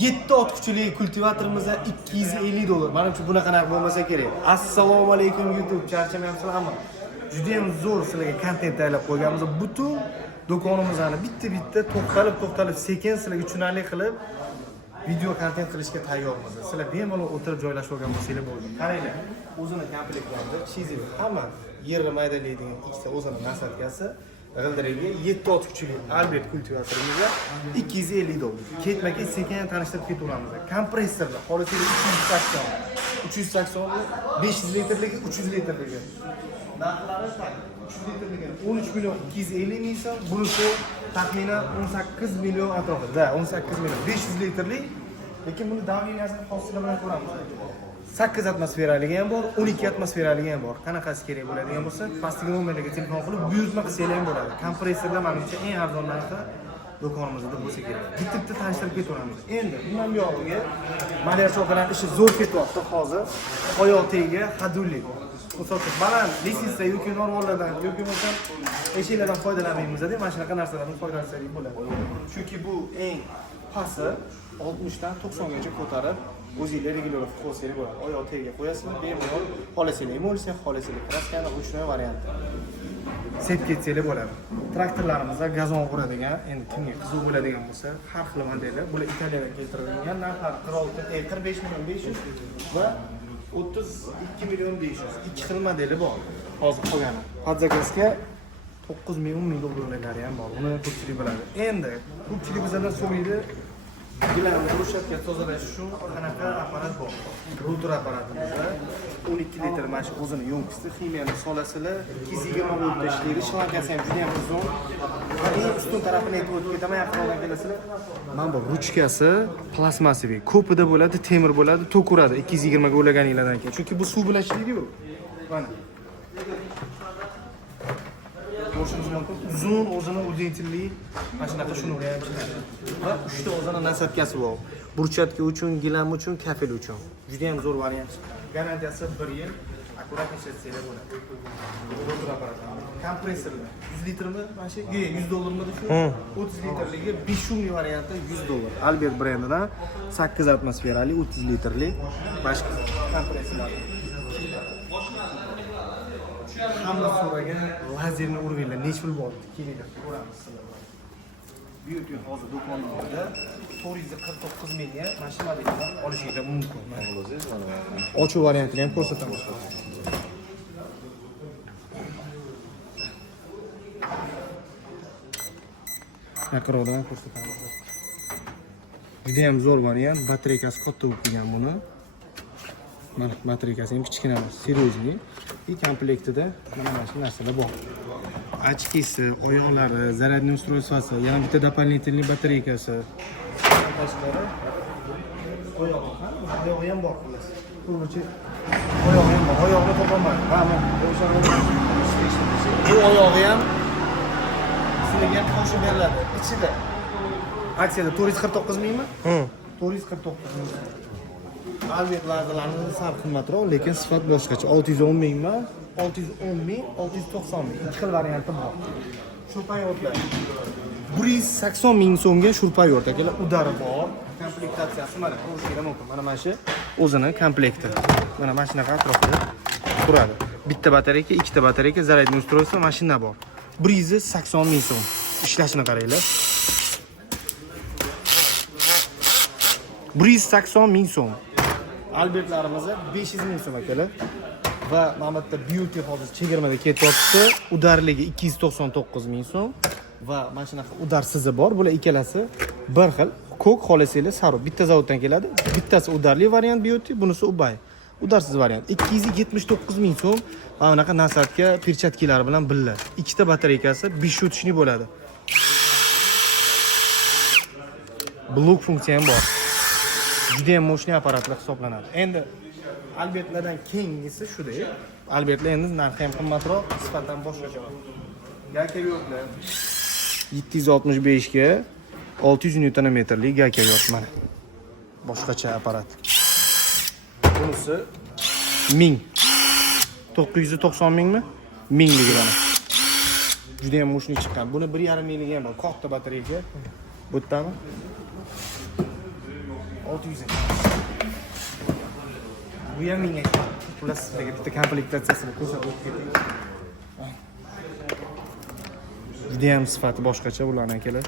7 ot kuchli kultivatorimiz $250. Mana shu bunaqa narx bo'lmasa kerak. Assalomu alaykum YouTube, charchamayapsizlarmi? Juda ham zo'r sizlarga kontent tayyorlab qo'yganmiz. Butun do'konimizni bitta-bitta to'xtalib sekin sizlarga tushunarli qilib video kontent qilishga tayyormiz. Sizlar bemalol o'tirib joylashib olgan bo'lsanglar bo'ldi. Qaranglar, o'zini komplektlarida chizik hamma yerni maydalaydigan ikkita o'zini nasatkasi g'ildiriga 7 ot kuchli Albert kultivatorimizga $250. Ketma-ket sekin tanishtirib ketaveramiz. Kompressorlar xolisida 380 500 litrligi, 300 litrligi. Narxlari 300 litrligi 13 million 250 ming so'm, bunisi taxminan 18 million atrofida. 18 million 500 litrli, lekin buni davleniyasini hosili bilan ko'ramiz. 8 atmosferaligi ham bor, 12 atmosferaligi ham bor. Qanaqasi kerak bo'ladigan bo'lsa, pastki nomerlarga telefon qilib buyurtma qilsangiz ham bo'ladi. Kompressorlar menimcha eng arzon narxi do'konimizda bo'lsa kerak. Bitta tanishtirib ketaveramiz. Endi bundan buyog'iga model bilan ishi zo'r ketyapti hozir. Oyoq tagiga hadulli. Xususan, baland lisensiya yoki normalardan yoki bo'lmasa eshiklardan foydalanmaymiz-da, mana shunaqa narsalardan foydalansangiz bo'ladi. Chunki bu eng pasti 60 dan 90 gacha ko'tarib o'zingizlar regulirovka qilsangiz bo'ladi. Oyoq tagiga qo'yasizlar, bemalol xohlasanglar emulsiya, xohlasanglar kraskani rучной varianti. Sep ketsanglar bo'ladi. Traktorlarimizda gazon uradigan, endi kimga qiziq bo'ladigan bo'lsa, har xil modellar. Bular Italiyadan keltirilgan, narxlar 45 million 500 va 32 million 500. Ikki xil modeli bor. Hozir qolgani. Hadzakaska 9 ming, 10 ming dollarlari ham bor. Buni ko'pchilik biladi. Endi ko'pchilik bizlardan so'raydi, gilamni rushlatga tozalash uchun qanaqa apparat bor? Router apparatimiz 12 litr mana shu o'zini yo'nkisi, ximiyani solasizlar, 220 voltda ishlaydi, shlankasi ham juda ham uzun. Eng ustun tarafini aytib o'tib ketaman, yaqinroq kelasizlar. Mana bu ruchkasi plastmassaviy, ko'pida bo'ladi, temir bo'ladi, tok uradi 220 ga ulaganinglardan keyin. Chunki bu suv bilan ishlaydi-ku. Mana. Ko'rishingiz mumkin. Uzun o'zini udentilli, mana shunaqa shuni ham chiqadi. Va 3 ta o'zini nasatkasi bor. Burchatka uchun, gilam uchun, kafel uchun. Juda ham zo'r variant. Garantiyasi 1 yil. Akkurat ishlatsanglar bo'ladi. Kompressorlar 100 litrmi? Mana shu $100 shu. 30 litrligi 5 shumli varianti $100. Albert brendidan 8 atmosferali 30 litrli boshqa kompressorlar. Hamma so'ragan lazerni urg'inglar necha pul bor? Kelinglar, ko'ramiz sizlar. Beauty hozir do'konimizda 449 mingga mana shu modelni olishingiz mumkin. Mana o'zingiz mana ochiq variantini ham ko'rsatamiz. Yaqinroqdan ko'rsatamiz. Juda ham zo'r variant, batareykasi katta bo'lib kelgan buni. Mana batareykasi ham kichkina emas, seriyozli. И komplektida mana shu narsalar bor. Ochkisi, oyoqlari, zaryadniy устройствоsi, yana bitta дополнительный batareykasi. Tashqari oyog'i ham bor. Turmuchi oyog'i ham bor. Oyog'ini topolmadi. Mana bu oyog'i ham sizlarga qo'shib beriladi. Ichida aksiyada 449 mingmi? 449 ming. Albert lazerlarning sal qimmatroq, lekin sifat boshqacha. 610 mingmi? 610 ming, 690 ming. Ikki xil varianti bor. Shurpayortlar 180 ming so'mga shurpayort akalar, udari bor. Komplektatsiyasi mana ko'rishingiz mumkin. Mana shu o'zini komplekti. Mana shunaqa atrofda turadi. Bitta batareyka, ikkita batareyka, zaryadniy устройство, mashina bor. 180 ming so'm. Ishlashini qaranglar. 180 ming so'm. Albertlarimiz 500 ming so'm akalar. Va mana bu yerda Beauty hozir chegirmada ketyapti. Udarligi 299 ming so'm va mana shunaqa udarsizi bor. Bular ikkalasi bir xil. Ko'k xolisanglar sariq. Bitta zavoddan keladi. Bittasi udarli variant Beauty, bunisi ubay. Udarsiz variant 279 ming so'm. Mana bunaqa nasatka, perchatkalar bilan birga. Ikkita batareykasi 5 o'tishli bo'ladi. Blok funksiya ham bor. Juda ham mo'shni apparatlar hisoblanadi. Endi Albertlardan keyingisi shudek. Albertlar endi narxi ham qimmatroq, sifatdan boshqacha. Gaka yo'qlar 765 ga 600 Nm gaka yo'q mana. Boshqacha apparat. Bunisi 1000. 990 mingmi? 1000 ligani. Juda ham mo'shni chiqqan. Buni 1,5 minglik ham bor. Katta batareyka. Bu yerdami? 600. Bu ham menga xullas sizlarga bitta komplektatsiyasini ko'rsatib ketdik. Juda ham sifati boshqacha bularning akalar.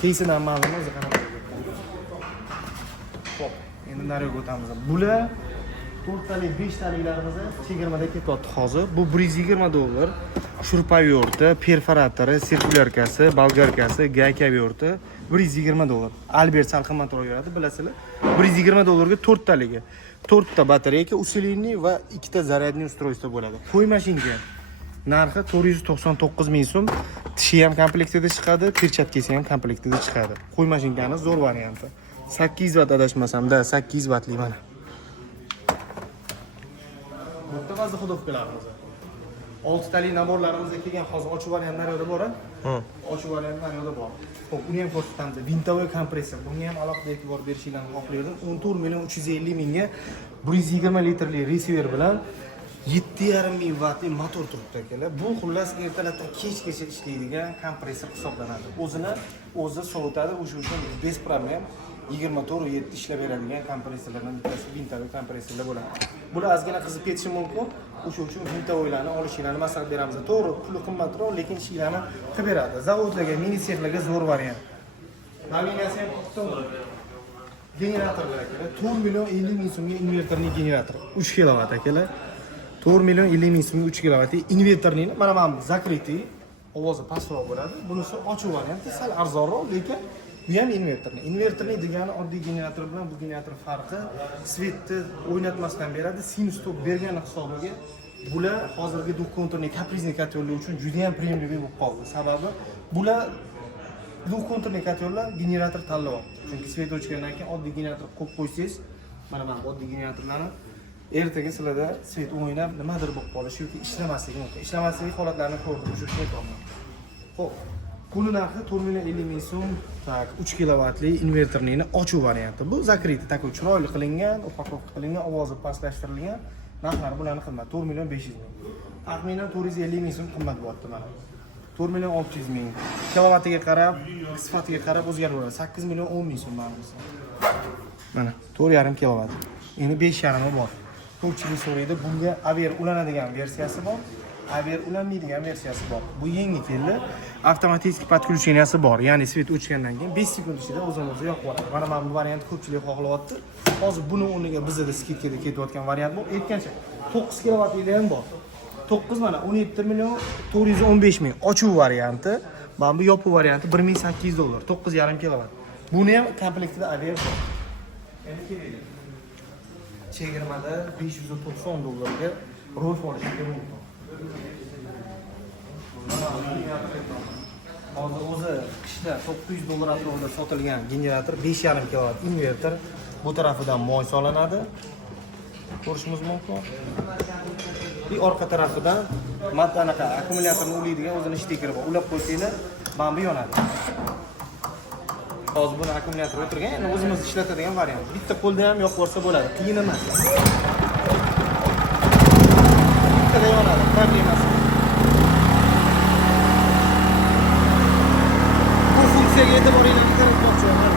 Keysidan ma'lum o'zi qanaqa. Xo'p, endi nariga o'tamiz. Bular 4 talik, 5 taliklarimiz chegirmada ketyapti hozir. Bu $120. Shurpaverti, perforatori, sirkulyarkasi, bolgarkasi, gaykaverti $120. Albert sal qimmatroq yuradi, bilasizlar. $120 ga 4 taligi. 4 ta batareyka усиленный va 2 ta zaryadniy устройство bo'ladi. Qo'y mashinka narxi 499 ming so'm. Tishi ham komplektida chiqadi, perchatkasi ham komplektida chiqadi. Qo'y mashinkani zo'r varianti. 8 vatt adashmasam-da, 8 vattli mana. Bitta vazni xudovkalarimiz. 6 talik naborlarimizga kelgan hozir ochiq variantlar yo'da bor-a? Ochiq variantlar yo'da bor. Xo'p, uni ham ko'rsatamiz. Vintovoy kompressor. Bunga ham alohida e'tibor berishingizni xohlardim. 14,350 mingga 120 litrli receiver bilan 7,5 ming vattli motor turibdi akalar. Bu xullas ertalabdan kechgacha ishlaydigan kompressor hisoblanadi. O'zi sovutadi, o'sha uchun bez problem 24/7 ishlab beradigan kompressorlardan bittasi Vintovoy kompressorlar bo'ladi. Bular ozgina qizib ketishi mumkin. O'sha uchun Vintovoylarni olishinglarni maslahat beramiz. To'g'ri, puli qimmatroq, lekin ishinglarni qilib beradi. Zavodlarga, mini sexlarga zo'r variant. Naminasi ham to'g'ri. Generatorlar akalar, 4,50 ming so'mga invertorli generator. 3 kilovat akalar. 4,50 ming so'mga 3 kilovat invertorli. Mana bu zakrytый, ovozi pastroq bo'ladi. Bunisi ochiq varianti, sal arzonroq, lekin bu ham invertorli. Invertorli degani oddiy generator bilan bu generator farqi svetni o'ynatmasdan beradi. Sinus tok bergani hisobiga bular hozirgi dukonturniy kaprizniy kotellar uchun juda ham premium bo'lib qoldi. Sababi bular dukonturniy kotellar generator tanlayapti. Chunki svet o'chgandan keyin oddiy generator qo'yib qo'ysangiz, mana bu oddiy generatorlarni ertaga sizlarda svet o'ynab nimadir bo'lib qolishi yoki ishlamasligi mumkin. Ishlamasligi holatlarini ko'rdim, shu aytmoqman. Xo'p, puli narxi 4,50 ming so'm. Tak, 3 kilovatli invertorning ochiq varianti. Bu zakrytый, takoy chiroyli qilingan, upakovka qilingan, ovozi pastlashtirilgan. Narxlari bularning qimmati 4,500 ming. Taxminan 450 ming so'm qimmat bo'lyapti mana. 4,600 ming. Kilovatiga qarab, sifatiga qarab o'zgaradi. 8,10 ming so'm bo'lsa. Mana 4,5 kilovat. Endi 5,5 bor. Ko'pchilik so'raydi, bunga aver ulanadigan versiyasi bor. Aver ulanmaydigan versiyasi bor. Bu yangi keldi. Avtomatik podключенияsi bor. Ya'ni svet o'chgandan keyin 5 sekund ichida o'zini-o'zi yoqib yuboradi. Mana bu variant ko'pchilik xohlayapti. Hozir buni o'rniga bizda skidkada ketayotgan variant bor. Aytgancha 9 kilovatli ham bor. 9 mana 17,415 ming ochiq varianti. Mana bu yopiq varianti $1,800. 9,5 kilovat. Buni ham komplektida aver bor. Endi kelaylik. Chegirmada $590 ga ro'y olishingiz mumkin. Hozir o'zi qishda $900 atrofida sotilgan generator 5,5 kilovat invertor. Bu tarafidan moy solinadi. Ko'rishimiz mumkin. Bu orqa tarafidan anaqa akkumulyatorni ulaydigan o'zini shtekeri bor. Ulab qo'ysanglar, mana bu yonadi. Hozir buni akkumulyator o'tirgan, endi o'zimiz ishlatadigan variant. Bitta qo'lda ham yoqib borsa bo'ladi. Qiyin emas. Bittada yonadi, problemasi. Bu funksiyaga e'tiboringizni qaratmoqchiman.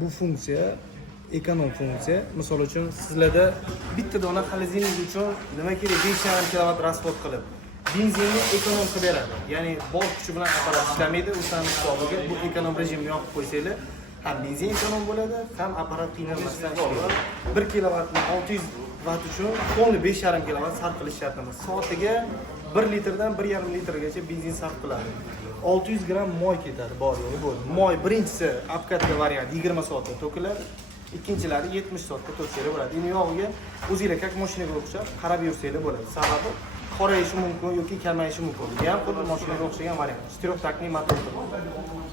Bu funksiya ekonom funksiya. Misol uchun sizlarda bitta dona xolodilnik uchun nima kerak? 5,5 kilovat rasxod qilib benzinni ekonom qilib beradi. Ya'ni bor kuchi bilan apparat ishlamaydi. O'shaning hisobiga bu ekonom rejimni yoqib qo'ysanglar, ham benzin ekonom bo'ladi, ham apparat qiynalmasdan ishlaydi. 1 kilovatni 600 vatt uchun only 5,5 kilovat sarf qilish shart emas. Soatiga 1 litrdan 1,5 litrgacha benzin sarf qiladi. 600 gram moy ketadi, bor yo'qi bo'ldi. Moy birinchisi apkatli variant 20 soatda to'kiladi. Ikkinchilari 70 soatda to'kiladi bo'ladi. Endi yog'iga o'zingizlar kak mashinaga o'xshab qarab yursanglar bo'ladi. Sababi qorayishi mumkin yoki kamayishi mumkin. Bu ham xuddi mashinaga o'xshagan variant. 4 taktli motor.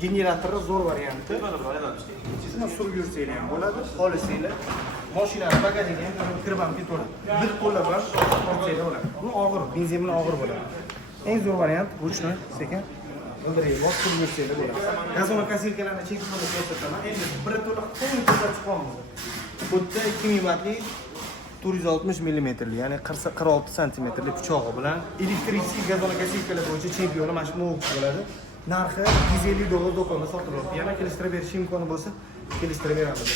Generatori zo'r varianti. Shuni surib yursanglar ham bo'ladi. Xolisanglar mashinani bagajiga ham kirib ham ketaveradi. Bir qo'llab ham tortsanglar bo'ladi. Bu og'ir, benzin bilan og'ir bo'ladi. Eng zo'r variant ruchnoy, sekin g'ildirayib surib yursanglar bo'ladi. Gazon kasilkalarni chekib ko'rsataman. Endi bir to'la qo'lni ko'rsatib chiqamiz. Bu yerda 2000 vattli 460 mm, ya'ni 46 cm pichog'i bilan elektrический gazonokosилkalar bo'yicha chempioni mana shu Mox bo'ladi. Narxi $150 do'konda sotilyapti. Yana kelishtirib berish imkoni bo'lsa, kelishtirib beramiz.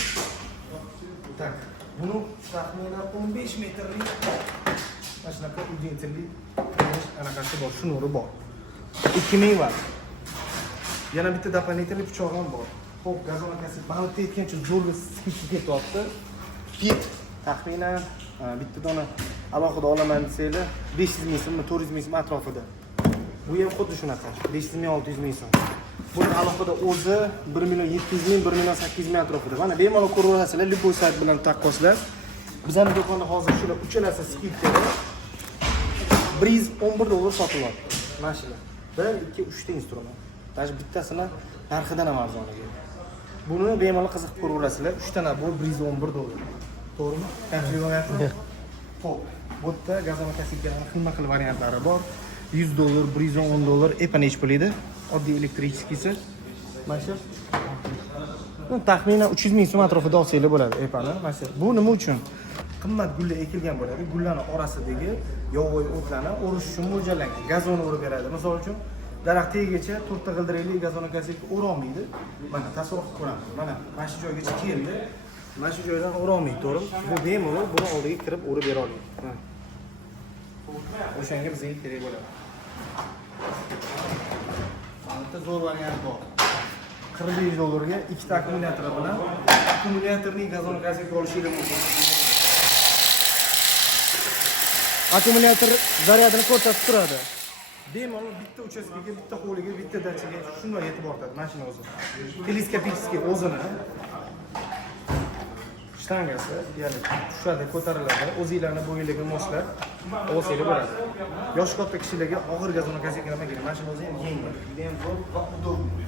Tak, buni taxminan 15 metrlik mana shunaqa udentilli anaqasi bor, shnuri bor. 2000 watt. Yana bitta дополнительный pichog'i ham bor. Xo'p, gazonokosil balandda yetgancha zo'rga skipga ketyapti. Fit taxminan bitta dona alohida olaman desanglar 500 ming so'm, 400 ming so'm atrofida. Bu ham xuddi shunaqa 500 ming, 600 ming so'm. Buni alohida o'zi 1 million 700 ming, 1 million 800 ming atrofida. Mana bemalol ko'raverasizlar, любой sayt bilan taqqoslar. Bizning do'konda hozir shular uchalasi skipkada $111 sotilyapti. Mana shular. 1, 2, 3 ta instrument. Даже bittasini narxidan ham arzonligi. Buni bemalol qiziqib ko'raverasizlar. 3 ta nabor $111. To'g'rimi? Takliflayapman. Xo'p, bu yerda gazonokosилkalarning xilma-xil variantlari bor. $100, $110, epa nech pul edi? Oddiy elektrichkisi. Mana shu. Taxminan 300 ming so'm atrofida olsanglar bo'ladi epani. Mana shu. Bu nima uchun? Qimmat gullar ekilgan bo'ladi. Gullarning orasidagi yovvoyi o'tlarni o'rish uchun mo'ljallangan. Gazon o'rib beradi. Misol uchun daraxt tagigacha 4 ta g'ildirakli gazonokosilka o'ra olmaydi. Mana tasavvur qilib ko'ramiz. Mana shu joygacha keldi. Mana shu joydan o'ra olmaydi, to'g'rimi? Bu bemalol buni oldiga kirib o'rib bera oladi. O'shanga bizga kerak bo'ladi. Bitta zo'r variant bor. $45 ga ikkita akkumulyator bilan akkumulyatorning gazonokosilka olishingiz mumkin. Akkumulyator zaryadini ko'rsatib turadi. Bemalol bitta uchastkaga, bitta hovliga, bitta dachaga shunday yetib ortadi mashina o'zi. Teleskopiskiy o'zini shtangasi, ya'ni tushadi, ko'tariladi. O'zingizlarning bo'yingiga moslab olsanglar bo'ladi. Yosh katta kishilarga og'ir gazonokosilkalar kerak. Mashina o'zi ham yengil, juda ham zo'r va udobniy.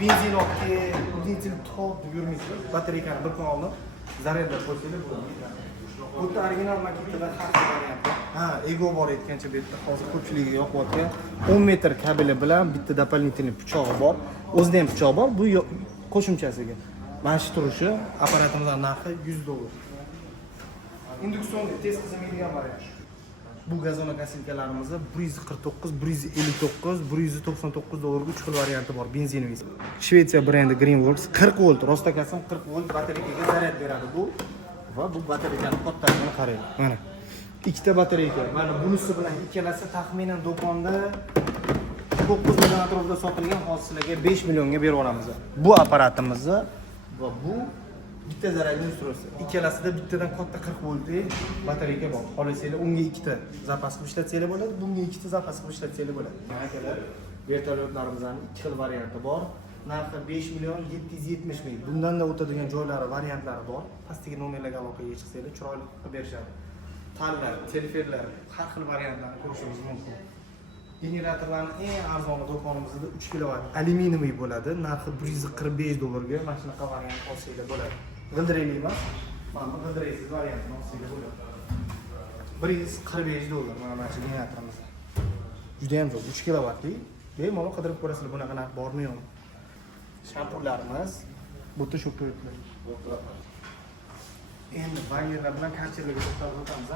Benzin olib, udentil tortib yurmaysiz. Batareykani bir kun oldin zaryadlab qo'ysanglar bo'ladi. Bu yerda original maketlar har xil variant bor. Ego bor aytgancha bu yerda hozir ko'pchiligiga yoqayotgan 10 metr kabeli bilan bitta дополнительный pichog'i bor. O'zida ham pichoq bor, bu qo'shimchasiga. Mana shu turishi apparatimizning narxi $100. Induksionga tez qizmaydigan variant. Bu gazonokosilkalarimizni 149, 159, $199 ga 3 xil varianti bor, benzinli. Shvetsiya brendi Greenworks 40 volt, rostakasam 40 volt batareykaga zaryad beradi bu. Va bu batareykaning qattiqligini qarang. Mana ikkita batareyka. Mana bunisi bilan ikkalasi taxminan do'konda 9 million atrofida sotilgan, hozir sizlarga 5 millionga berib olamiz. Bu apparatimizni va bu bitta zaryadli ustroysi. Ikkalasida bittadan katta 40 voltli batareyka bor. Xohlasanglar unga ikkita zapas qilib ishlatsanglar bo'ladi, bunga ikkita zapas qilib ishlatsanglar bo'ladi. Akalar, vertolyotlarimizning ikki xil varianti bor. Narxi 5 million 770 ming. Bundan da o'tadigan joylari, variantlari bor. Pastdagi nomerlarga aloqaga chiqsanglar, chiroyli qilib berishadi. Tallar, telefonlar, har xil variantlarni ko'rishingiz mumkin. Generatorlarning eng arzoni do'konimizda 3 kW alyuminiy bo'ladi. Narxi $145 ga mana shunaqa variant olsanglar bo'ladi. G'ildirakli emas. Mana g'ildiraksiz variantni olsanglar bo'ladi. $145 mana shu generatorimiz. Juda ham zo'r, 3 kWli. Bemalol qidirib ko'rasizlar, bunaqa narx bormi yo'qmi? Shampurlarimiz bu yerda sho'pirlar. Endi bayerlar bilan karcherlarga to'xtalib o'tamiz.